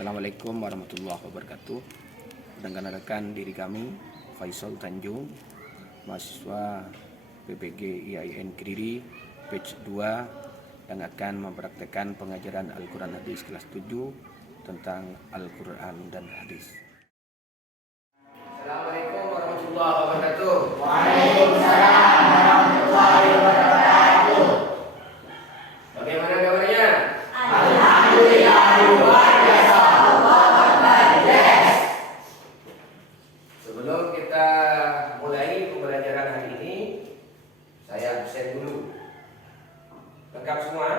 Assalamualaikum warahmatullahi wabarakatuh. Rekan-rekan diri kami Faisal Tanjung, mahasiswa PPG IAIN Kediri batch 2 yang akan mempraktekkan pengajaran Al-Quran Hadis kelas 7 tentang Al-Quran dan Hadis. Assalamualaikum warahmatullahi wabarakatuh. Waalaikumsalam warahmatullahi wabarakatuh. Bagaimana kabarnya? Alhamdulillah luar biasa. Allahu Akbar. Yes. Sebelum kita mulai pembelajaran hari ini, saya absen dulu. Lengkap semua?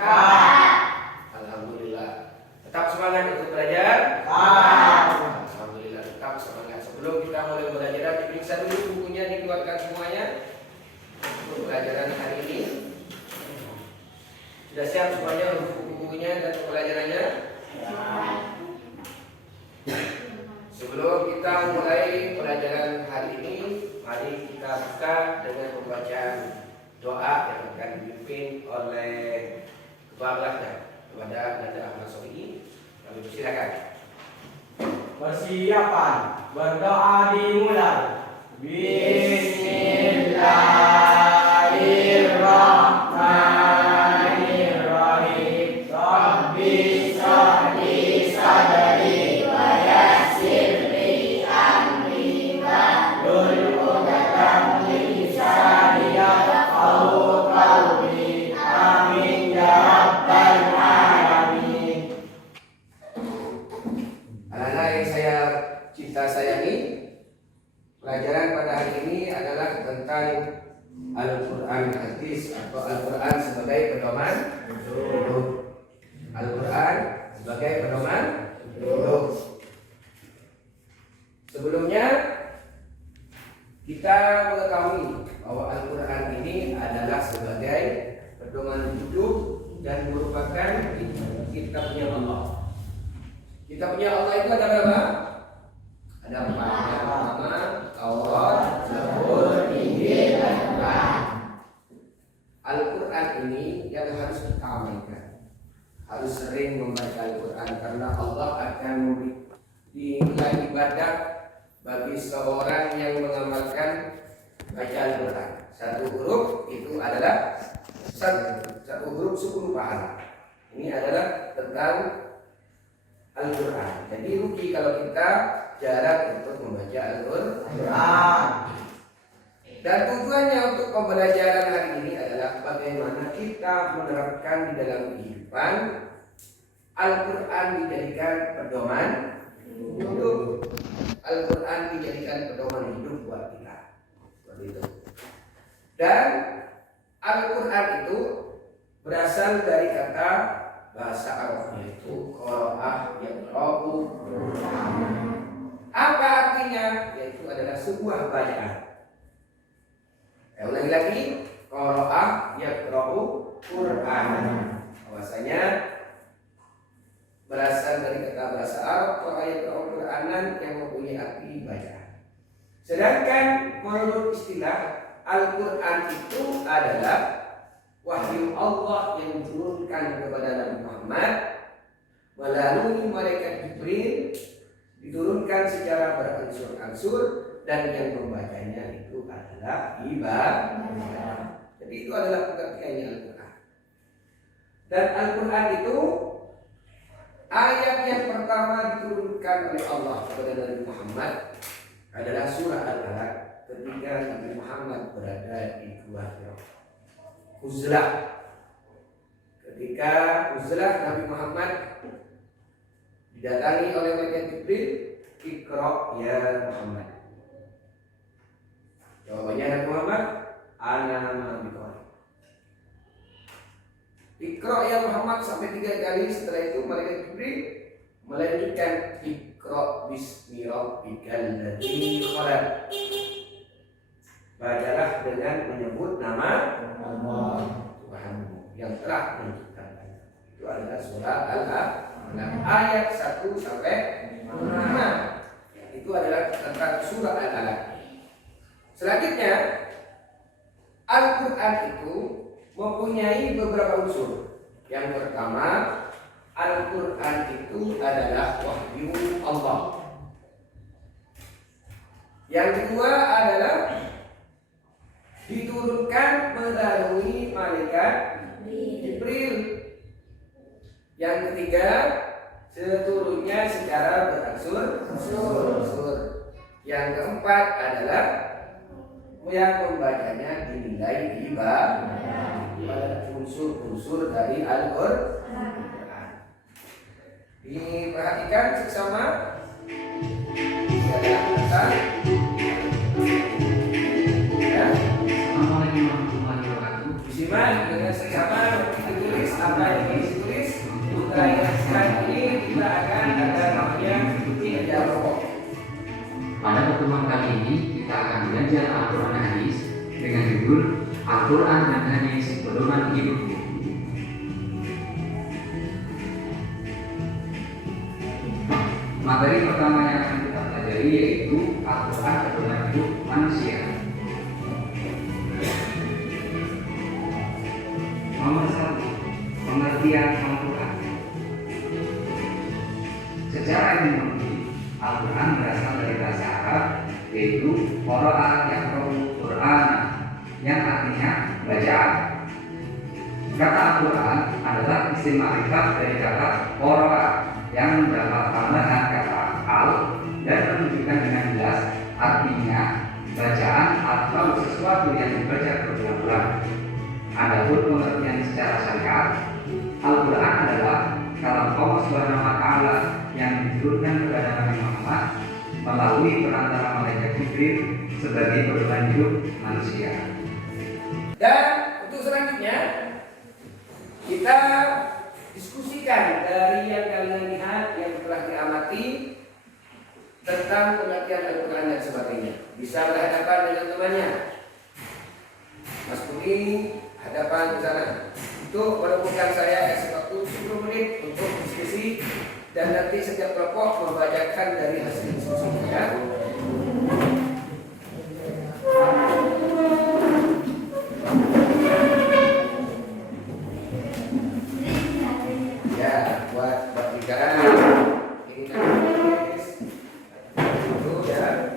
Kak. Alhamdulillah. Tetap semangat untuk belajar? Kak. Alhamdulillah tetap semangat. Sebelum kita mulai belajar, diperiksa dulu bukunya, dikeluarkan semuanya untuk pelajaran hari ini. Sudah siap semuanya untuk buku-bukunya dan pelajarannya? Sebelum kita mulai pelajaran hari ini, mari kita buka dengan pembacaan doa yang akan dipimpin oleh kepalanya kepada Nada Ahmad Sofi'i. Kami persilakan. Persiapan berdoa dimulai. Bismillahirrahmanirrahim. Rabbi shrah li sadri wa yassir li amri wahlul 'uqdatam min lisani yafqahu qawli. Amin ya rabbal alamin. Anak-anak yang saya cinta sayangi, pelajaran pada hari ini adalah tentang Al-Quran Hadis atau Al-Quran sebagai pedoman hidup. Al-Quran sebagai pedoman hidup. Sebelumnya kita mengetahui bahwa Al-Quran ini adalah sebagai pedoman hidup dan merupakan kitabnya Allah. Kitabnya Allah itu ada berapa? Ada 4. Yang pertama Taurat, Zabur, Injil, dan Quran. Al-Quran ini yang harus kita amalkan. Harus sering membaca Al-Quran karena Allah akan memberi nilai ibadah bagi seorang yang mengamalkan baca Al-Quran. Satu huruf itu adalah satu huruf 10 pahala. Ini adalah tentang Al-Quran. Jadi rugi kalau kita jarang untuk membaca Al-Quran. Dan tujuannya untuk pembelajaran hari ini adalah bagaimana kita menerapkan di dalam kehidupan Al-Quran dijadikan pedoman hidup. Al-Quran dijadikan pedoman hidup buat kita. Seperti itu. Dan Al-Quran itu berasal dari kata bahasa Arab, yaitu qira'ah, yaqra'u. Apa artinya? Yaitu adalah sebuah bacaan. Ulangi lagi, qira'ah, yaqra'u Qur'an. Bahwasanya berasal dari kata bahasa Arab, qira'ah, yaqra'u Qur'anan, yang mempunyai arti bacaan. Sedangkan menurut istilah Al-Quran itu adalah wahyu Allah yang diturunkan kepada Nabi Muhammad melalui malaikat Jibril, diturunkan secara beransur-ansur, dan yang membacanya itu adalah ibadah. Jadi itu adalah pengertiannya Al-Quran. Dan Al-Quran itu ayat yang pertama diturunkan oleh Allah kepada Nabi Muhammad adalah surah Al-Alaq ketika Nabi Muhammad berada di Gua Hira. Uzlah. Ketika uzlah Nabi Muhammad didatangi oleh malaikat Jibril, Iqra ya Muhammad. Jawabannya Nabi Muhammad, ana ma'abikari. Iqra ya Muhammad sampai 3 kali. Setelah itu malaikat Jibril melanjutkan Iqra bismi rabbikal ladzi khalaq. Bacalah dengan menyebut nama Allah Tuhanmu yang telah menciptakan. Itu adalah surah Al-Alaq ayat 1 sampai 5. Itu adalah tentang surah Al-Alaq. Selanjutnya, Al-Quran itu mempunyai beberapa unsur. Yang pertama, Al-Quran itu adalah wahyu Allah. Yang kedua adalah diturunkan melalui malaikat Jibril. Yang ketiga, seturunnya secara berangsur-angsur. Yang keempat adalah yang membacanya dinilai ibadah, unsur-unsur dari Al-Quran. Diperhatikan seksama. Assalamualaikum warahmatullahi wabarakatuh. Disimak dengan seksama, ditulis apa yang ditulis. Sekarang ini kita akan ada namanya kerja pokok. Pada pertemuan kali ini kita akan belajar Al-Quran dan Hadis dengan judul Al-Quran dan Hadis Pedoman Hidupku. Materi pertama yang akan kita pelajari yaitu Al-Quran Pedoman Hidup Manusia. Nomor 1. Pengertian Al-Quran. Secara etimologi, Al-Quran berasal dari bahasa Arab yaitu qara'a yaqra'u Qur'ana yang artinya bacaan. Kata Al-Quran adalah isim ma'rifat dari kata qara'a yang mendapat tambahan kata al dan menunjukkan dengan jelas artinya bacaan atau sesuatu yang dibaca berulang-ulang. Adapun pengertian secara syariat, Al-Quran adalah kalam Allah Subhanahu wa taala yang diturunkan kepada Nabi Muhammad melalui perantara malaikat Jibril sebagai pedoman hidup manusia. Dan untuk selanjutnya kita diskusikan dari yang kalian lihat yang telah diamati tentang pengertian Al-Quran dan sebagainya. Bisa berhadapan dengan temannya. Mas Budi hadapan ke sana. Itu menemukan saya kasih waktu 10 menit untuk diskusi dan nanti setiap kelompok membacakan dari hasil diskusi ya. Ya, buat pertigaan ini tulis itu ya.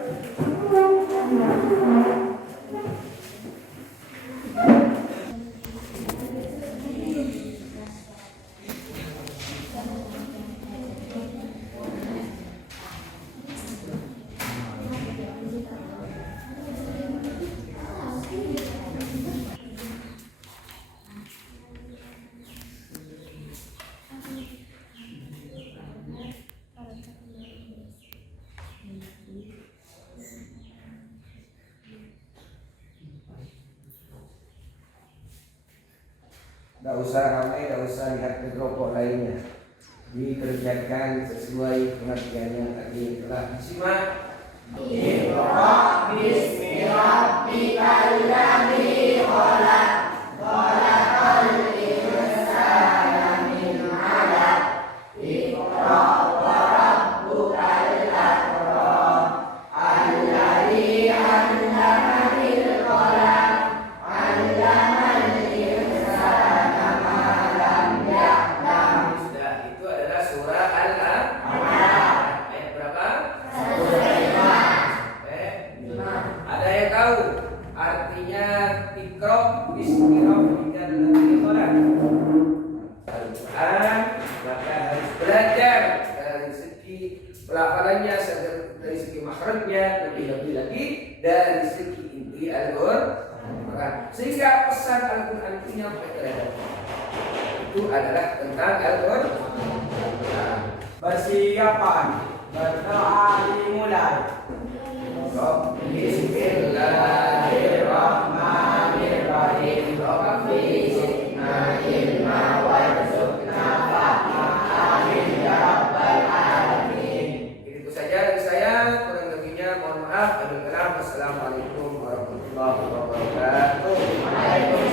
Tidak usah ramai, tidak usah lihat ke kelompok lainnya. Dikerjakan sesuai pengertiannya tadi telah disimak. Iqra bismi rabbikal ladzi khalaq. Khalaqal insana min 'alaq. Iqra wa rabbukal akram. Alladzi 'allama bil qalam. 'Allamal insana ma lam ya'lam. Sudah, itu adalah surah Al-Alaq. Ayat berapa? Ada yang tahu artinya Iqra bismi rabbikal ladzi khalaq? Al-Quran maka harus belajar dari segi pelafalannya, dari segi makhrajnya, lebih-lebih lagi dari segi inti Al-Quran. Sehingga pesan Al-Quran itu nyampe ke level. Itu adalah tentang Al-Quran. Persiapan berdoa dimulai. Bismillahirrahmanirrahim. Rabbi zidna ilma warzuqna fahma. Amin ya rabbal alamin. Itu saja dari saya, kurang lebihnya mohon maaf. Assalamualaikum warahmatullahi wabarakatuh.